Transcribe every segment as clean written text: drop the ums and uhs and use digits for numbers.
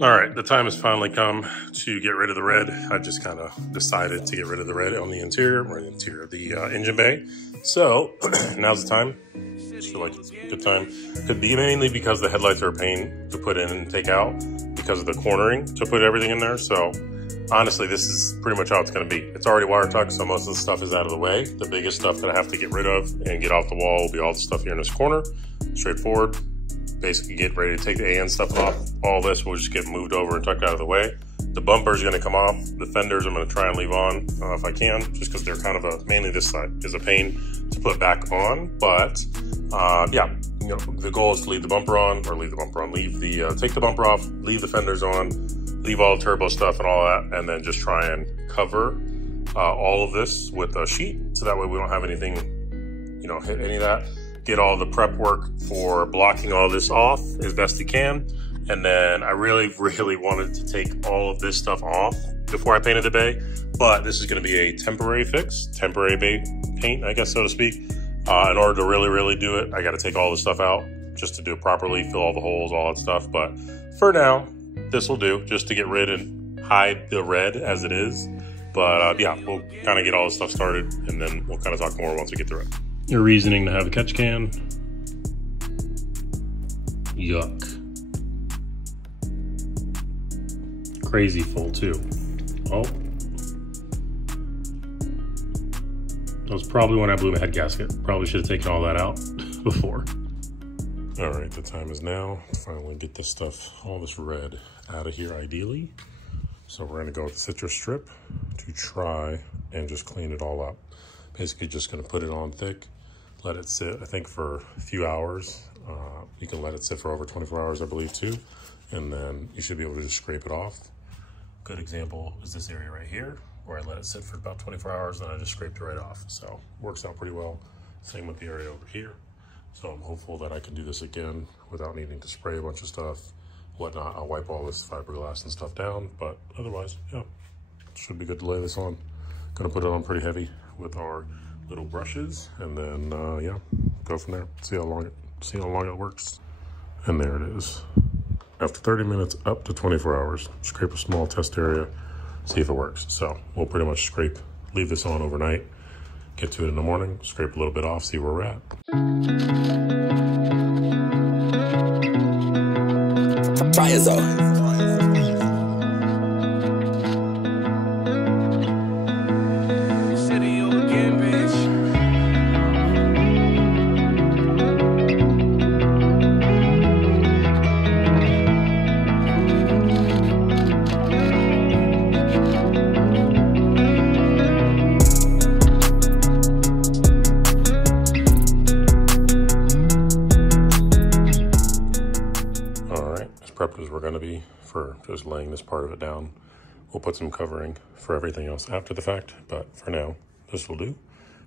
All right, the time has finally come to get rid of the red. I just kind of decided to get rid of the red on the interior, or the interior of the engine bay. So now's the time. Just feel like it's a good time. Could be mainly because the headlights are a pain to put in and take out because of the cornering to put everything in there. So honestly, this is pretty much how it's going to be. It's already wire tucked, so most of the stuff is out of the way. The biggest stuff that I have to get rid of and get off the wall will be all the stuff here in this corner. Straightforward. Basically get ready to take the AN stuff off. All this will just get moved over and tucked out of the way. The bumper's gonna come off. The fenders I'm gonna try and leave on if I can, just because they're kind of mainly this side is a pain to put back on. But yeah, you know, the goal is to leave the bumper on, or leave the bumper on, take the bumper off, leave the fenders on, leave all the turbo stuff and all that, and then just try and cover all of this with a sheet, so that way we don't have anything, you know, hit any of that. Get all the prep work for blocking all this off as best you can. And then I really wanted to take all of this stuff off before I painted the bay, but this is gonna be a temporary fix, temporary bay paint, I guess, so to speak. In order to really do it, I gotta take all this stuff out just to do it properly, fill all the holes, all that stuff. But for now, this will do, just to get rid and hide the red as it is. But yeah, we'll kind of get all this stuff started, and then we'll kind of talk more once we get through it. Your reasoning to have a catch can? Yuck. Crazy full too. Oh. That was probably when I blew my head gasket. Probably should have taken all that out before. All right, the time is now to finally get this stuff, all this red, out of here ideally. So we're gonna go with the citrus strip to try and just clean it all up. Basically just gonna put it on thick, let it sit, I think, for a few hours. You can let it sit for over 24 hours, I believe, too. And then you should be able to just scrape it off. Good example is this area right here, where I let it sit for about 24 hours, and I just scraped it right off. So works out pretty well. Same with the area over here. So I'm hopeful that I can do this again without needing to spray a bunch of stuff, whatnot. I'll wipe all this fiberglass and stuff down, but otherwise, yeah, should be good to lay this on. Gonna put it on pretty heavy with our little brushes, and then yeah, go from there. See how long it works. And there it is. After 30 minutes up to 24 hours, scrape a small test area, see if it works. So we'll pretty much leave this on overnight, get to it in the morning, scrape a little bit off, see where we're at. Try it out. Prepped as we're going to be for just laying this part of it down. We'll put some covering for everything else after the fact, but for now, this will do.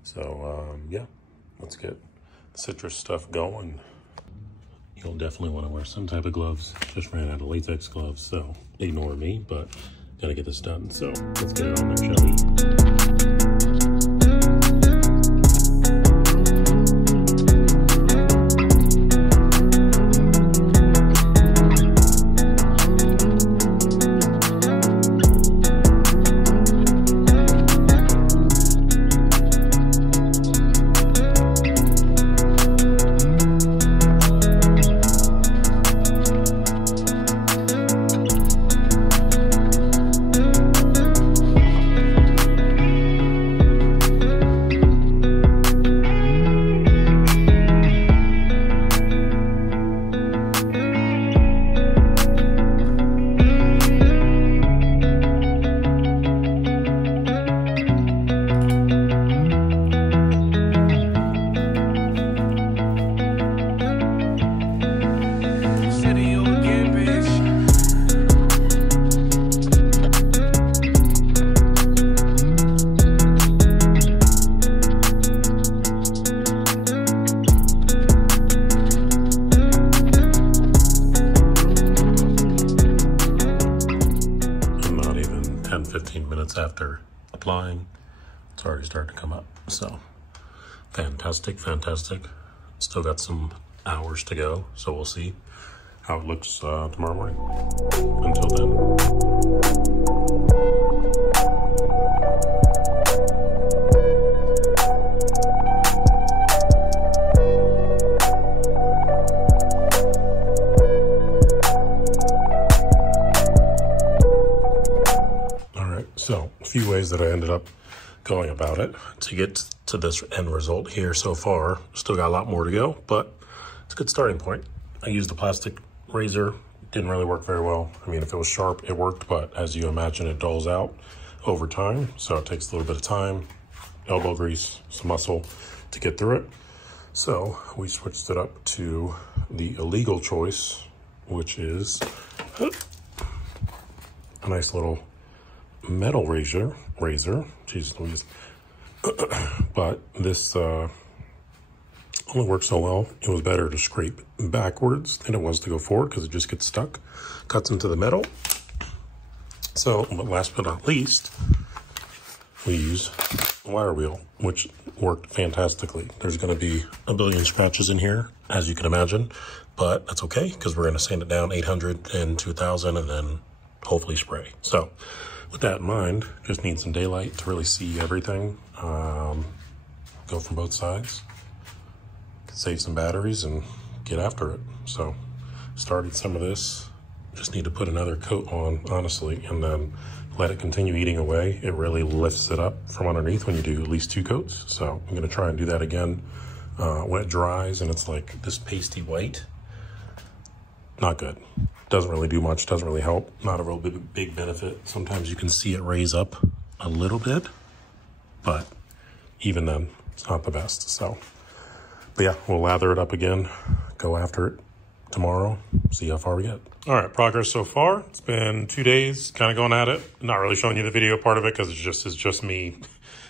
So yeah, let's get the citrus stuff going. You'll definitely want to wear some type of gloves. Just ran out of latex gloves, so ignore me, but gotta get this done. So let's get it on there, shall we? After applying, it's already starting to come up. So fantastic. Still got some hours to go, so we'll see how it looks tomorrow morning. Until So a few ways that I ended up going about it to get to this end result here so far. Still got a lot more to go, but it's a good starting point. I used the plastic razor. Didn't really work very well. I mean, if it was sharp, it worked, but as you imagine, it dulls out over time. So it takes a little bit of time, elbow grease, some muscle to get through it. So we switched it up to the illegal choice, which is a nice little metal razor. Jeez Louise. But this only works so well. It was better to scrape backwards than it was to go forward because it just gets stuck, cuts into the metal. So, but last but not least, we use a wire wheel, which worked fantastically. There's going to be a billion scratches in here, as you can imagine, but that's okay because we're going to sand it down 800 and 2000 and then hopefully spray. So with that in mind, just need some daylight to really see everything. Go from both sides, save some batteries and get after it. So started some of this, just need to put another coat on, honestly, and then let it continue eating away. It really lifts it up from underneath when you do at least 2 coats. So I'm gonna try and do that again when it dries and it's like this pasty white. Not good. Doesn't really do much, doesn't really help. Not a real big benefit. Sometimes you can see it raise up a little bit, but even then, it's not the best. So, but yeah, we'll lather it up again, go after it tomorrow, see how far we get. All right, progress so far. It's been 2 days, kind of going at it. Not really showing you the video part of it because it's just me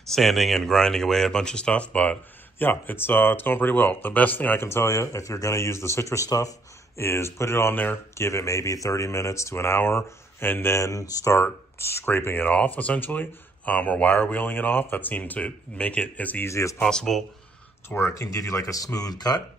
sanding and grinding away a bunch of stuff. But yeah, it's going pretty well. The best thing I can tell you, if you're going to use the citrus stuff, is put it on there, give it maybe 30 minutes to an hour, and then start scraping it off, essentially, or wire wheeling it off. That seemed to make it as easy as possible to where it can give you like a smooth cut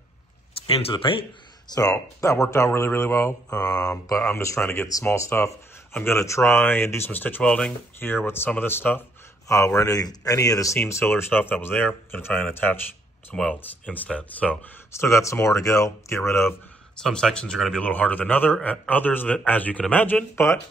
into the paint. So that worked out really, really well. But I'm just trying to get small stuff. I'm going to try and do some stitch welding here with some of this stuff. Or any of the seam sealer stuff that was there. Going to try and attach some welds instead. So still got some more to go. Get rid of. Some sections are going to be a little harder than others, as you can imagine. But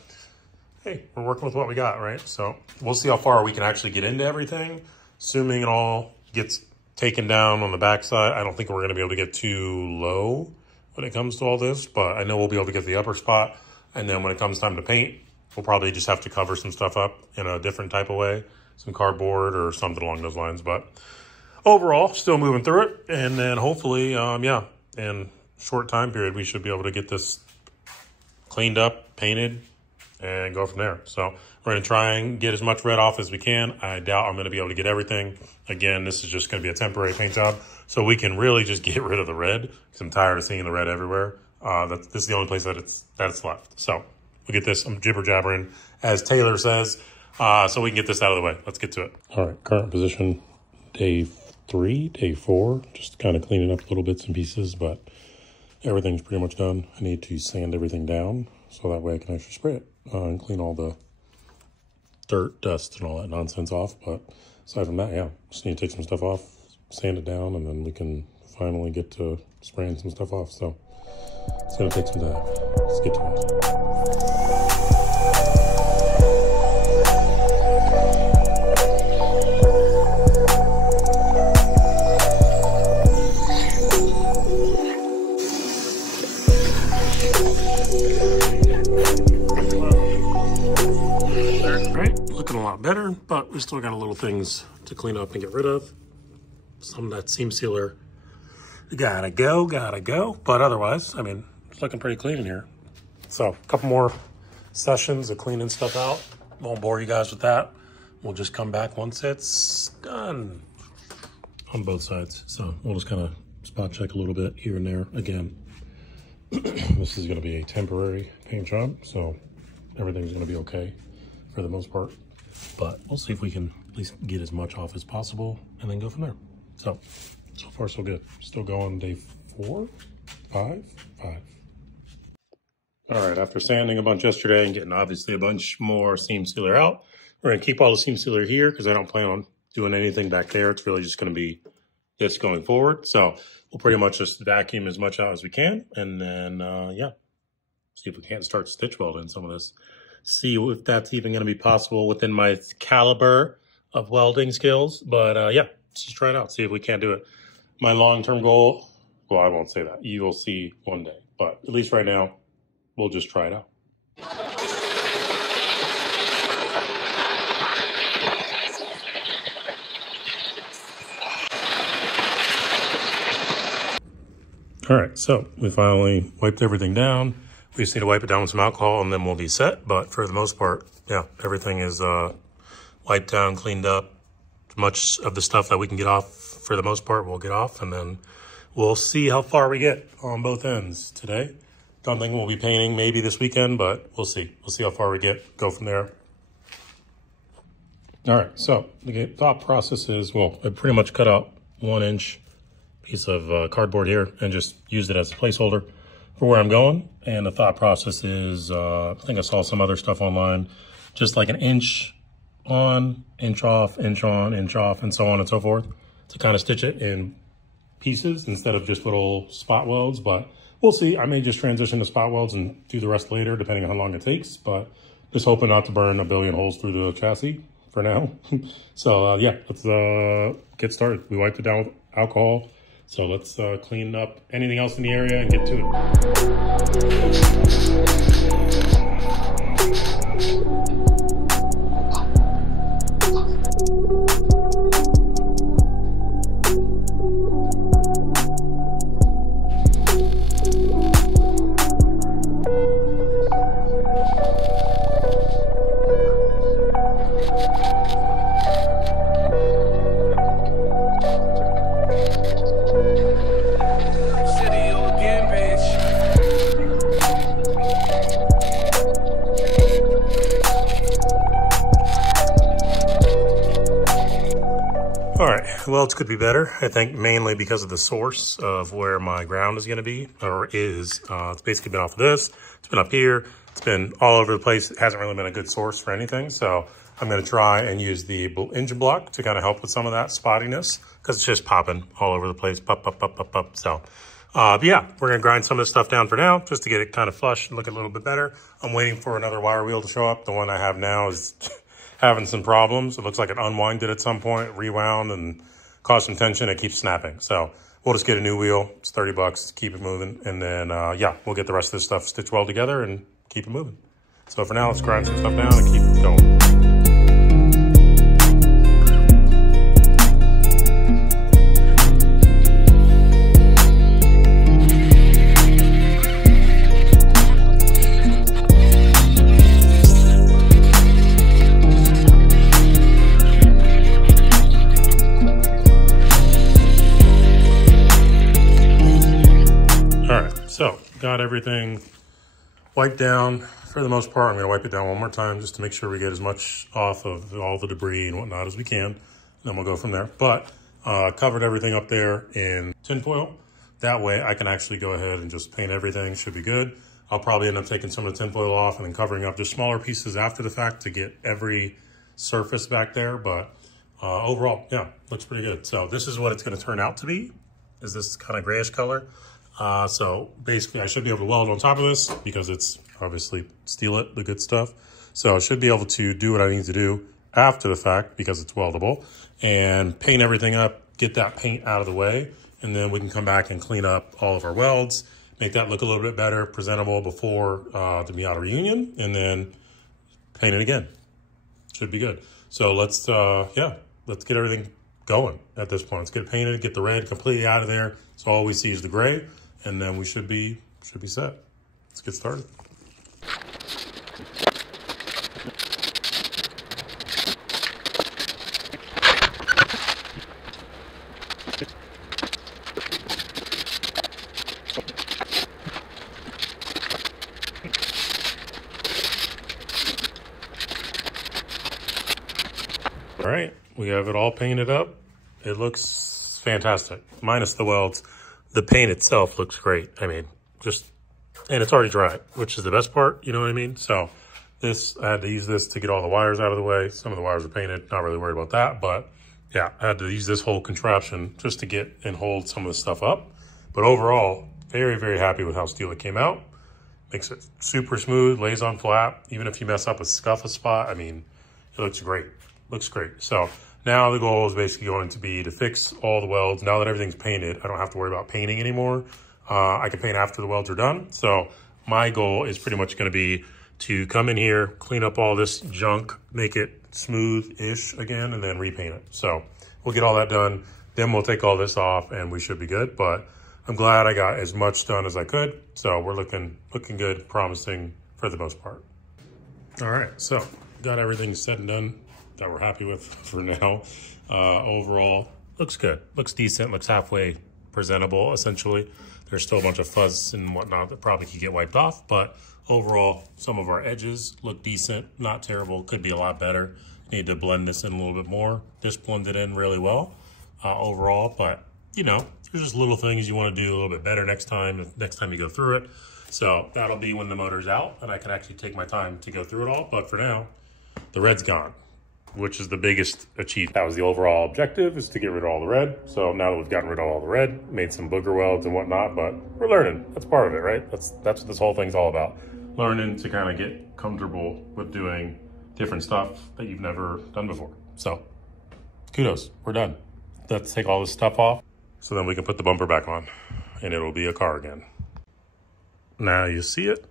hey, we're working with what we got, right? So we'll see how far we can actually get into everything. Assuming it all gets taken down on the backside, I don't think we're going to be able to get too low when it comes to all this, but I know we'll be able to get the upper spot. And then when it comes time to paint, we'll probably just have to cover some stuff up in a different type of way, some cardboard or something along those lines. But overall, still moving through it. And then hopefully, yeah, in short time period, we should be able to get this cleaned up, painted, and go from there. So we're going to try and get as much red off as we can. I doubt I'm going to be able to get everything. Again, this is just going to be a temporary paint job. So we can really just get rid of the red because I'm tired of seeing the red everywhere. This is the only place that it's left. So we'll get this, I'm jibber jabbering, as Taylor says, so we can get this out of the way. Let's get to it. All right, current position, day 3, day 4, just kind of cleaning up little bits and pieces, but everything's pretty much done. I need to sand everything down so that way I can actually spray it and clean all the dirt, dust, and all that nonsense off. But aside from that, yeah, just need to take some stuff off, sand it down, and then we can finally get to spraying some stuff off. So it's going to take some time. Let's get to it. Looking a lot better, but we still got a little things to clean up and get rid of. Some of that seam sealer gotta go. But otherwise, I mean, it's looking pretty clean in here. So a couple more sessions of cleaning stuff out. Won't bore you guys with that. We'll just come back once it's done on both sides. So we'll just kind of spot check a little bit here and there. Again, this is gonna be a temporary paint job, so everything's gonna be okay for the most part. But we'll see if we can at least get as much off as possible and then go from there. So far so good. Still going day 4, 5. All right, after sanding a bunch yesterday and getting obviously a bunch more seam sealer out, we're gonna keep all the seam sealer here because I don't plan on doing anything back there. It's really just gonna be this going forward. So we'll pretty much just vacuum as much out as we can. And then, yeah, see if we can't start stitch welding some of this see if that's even going to be possible within my caliber of welding skills. But yeah, let's just try it out, see if we can't do it. My long-term goal, well, I won't say that. You will see one day. But at least right now, we'll just try it out. All right, so we finally wiped everything down. We just need to wipe it down with some alcohol and then we'll be set. But for the most part, yeah, everything is wiped down, cleaned up. Much of the stuff that we can get off, for the most part, we'll get off. And then we'll see how far we get on both ends today. Don't think we'll be painting maybe this weekend, but we'll see. We'll see how far we get, go from there. All right, so the thought process is, well, I pretty much cut out 1-inch piece of cardboard here and just used it as a placeholder for where I'm going. And the thought process is, I think I saw some other stuff online, just like an inch on, inch off, inch on, inch off, and so on and so forth, to kind of stitch it in pieces instead of just little spot welds. But we'll see. I may just transition to spot welds and do the rest later, depending on how long it takes. But just hoping not to burn a billion holes through the chassis for now. So yeah, let's get started. We wiped it down with alcohol. So let's clean up anything else in the area and get to it. Welds could be better, I think, mainly because of the source of where my ground is going to be, or is. It's basically been off of this. It's been up here. It's been all over the place. It hasn't really been a good source for anything. So I'm going to try and use the engine block to kind of help with some of that spottiness, because it's just popping all over the place. Pop, pop, pop, pop, pop. So, but yeah, we're going to grind some of this stuff down for now, just to get it kind of flush and look a little bit better. I'm waiting for another wire wheel to show up. The one I have now is having some problems. It looks like it unwinded at some point, rewound, and caused some tension. It keeps snapping. So we'll just get a new wheel. It's 30 bucks, keep it moving. And then, yeah, we'll get the rest of this stuff stitched well together and keep it moving. So for now, let's grind some stuff down and keep it going. So, got everything wiped down for the most part. I'm going to wipe it down one more time just to make sure we get as much off of all the debris and whatnot as we can. And then we'll go from there. But covered everything up there in tinfoil. That way I can actually go ahead and just paint everything. Should be good. I'll probably end up taking some of the tinfoil off and then covering up just smaller pieces after the fact to get every surface back there. But overall, yeah, looks pretty good. So this is what it's going to turn out to be, is this kind of grayish color. So basically I should be able to weld on top of this because it's obviously steel the good stuff. So I should be able to do what I need to do after the fact because it's weldable, and paint everything up, get that paint out of the way. And then we can come back and clean up all of our welds, make that look a little bit better, presentable before the Miata reunion, and then paint it again. Should be good. So let's, yeah, let's get everything going at this point. Let's get it painted, get the red completely out of there. So all we see is the gray. And then we should be set. Let's get started. All right, we have it all painted up. It looks fantastic, minus the welds. The paint itself looks great. I mean, and it's already dry, which is the best part, you know what I mean? So this, I had to use this to get all the wires out of the way. Some of the wires are painted, not really worried about that, but yeah, I had to use this whole contraption just to get and hold some of the stuff up. But overall, very, very happy with how steel it came out. Makes it super smooth, lays on flat. Even if you mess up a scuff a spot, I mean, it looks great. Looks great. So now the goal is basically going to be to fix all the welds. Now that everything's painted, I don't have to worry about painting anymore. I can paint after the welds are done. So my goal is pretty much going to be to come in here, clean up all this junk, make it smooth-ish again, and then repaint it. So we'll get all that done. Then we'll take all this off and we should be good. But I'm glad I got as much done as I could. So we're looking good, promising for the most part. All right, so got everything said and done that we're happy with for now. Overall, looks good. Looks decent, looks halfway presentable, essentially. There's still a bunch of fuzz and whatnot that probably could get wiped off, but overall, some of our edges look decent, not terrible, could be a lot better. Need to blend this in a little bit more. This blended in really well overall, but you know, there's just little things you want to do a little bit better next time you go through it. So that'll be when the motor's out and I can actually take my time to go through it all. But for now, the red's gone, which is the biggest achievement. That was the overall objective, is to get rid of all the red. So now that we've gotten rid of all the red, made some booger welds and whatnot, but we're learning. That's part of it, right? That's what this whole thing's all about. Learning to kind of get comfortable with doing different stuff that you've never done before. So kudos, we're done. Let's take all this stuff off so then we can put the bumper back on and it'll be a car again. Now you see it.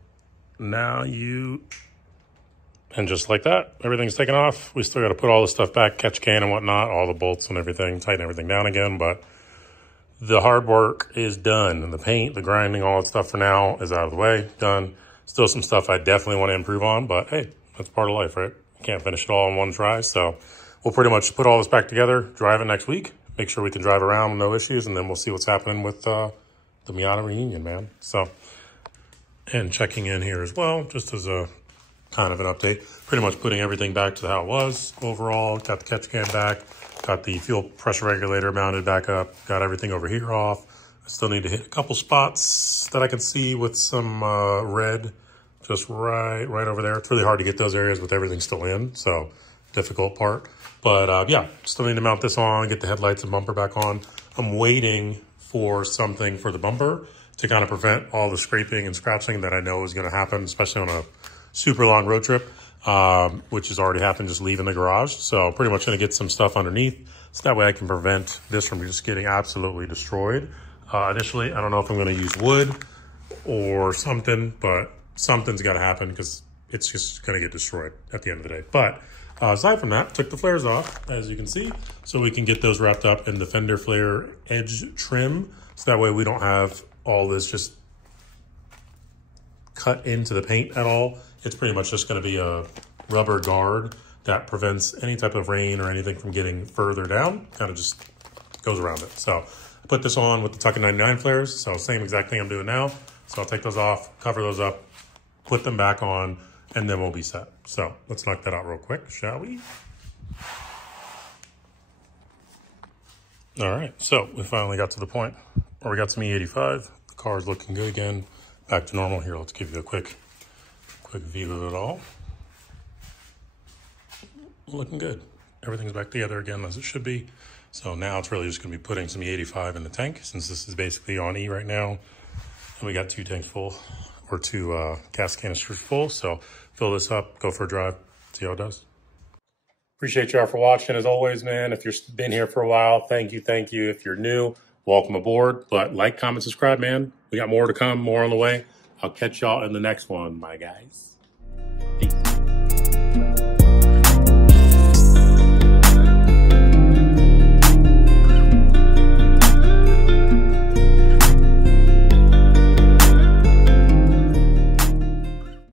And just like that, everything's taken off. We still got to put all the stuff back, catch can and whatnot, all the bolts and everything, tighten everything down again. But the hard work is done. And the paint, the grinding, all that stuff for now is out of the way, done. Still some stuff I definitely want to improve on, but hey, that's part of life, right? You can't finish it all in one try. So we'll pretty much put all this back together, drive it next week, make sure we can drive around with no issues, and then we'll see what's happening with the Miata reunion, man. So, and checking in here as well, just as a kind of an update, pretty much putting everything back to how it was overall. Got the catch can back, got the fuel pressure regulator mounted back up, got everything over here off. I still need to hit a couple spots that I can see with some red, just right over there. It's really hard to get those areas with everything still in, so difficult part. But yeah, still need to mount this on, get the headlights and bumper back on. I'm waiting for something for the bumper to kind of prevent all the scraping and scratching that I know is going to happen, especially on a super long road trip, which has already happened just leaving the garage. So pretty much going to get some stuff underneath, so that way I can prevent this from just getting absolutely destroyed. Initially, I don't know if I'm going to use wood or something, but something's got to happen because it's just going to get destroyed at the end of the day. But aside from that, took the flares off, as you can see, so we can get those wrapped up in the fender flare edge trim. So that way we don't have all this just cut into the paint at all. It's pretty much just going to be a rubber guard that prevents any type of rain or anything from getting further down. Kind of just goes around it. So I put this on with the Tuckin 99 flares. So same exact thing I'm doing now. So I'll take those off, cover those up, put them back on, and then we'll be set. So let's knock that out real quick, shall we? All right, so we finally got to the point where we got some E85. The car's looking good again, back to normal. Here, let's give you a quick view of it all. Looking good. Everything's back together again as it should be. So now it's really just gonna be putting some E85 in the tank, since this is basically on E right now. And we got 2 tanks full, or 2 gas canisters full. So fill this up, go for a drive, see how it does. Appreciate y'all for watching as always, man. If you've been here for a while, thank you. If you're new, welcome aboard. But like, comment, subscribe, man. We got more to come, more on the way. I'll catch y'all in the next one, my guys. Peace.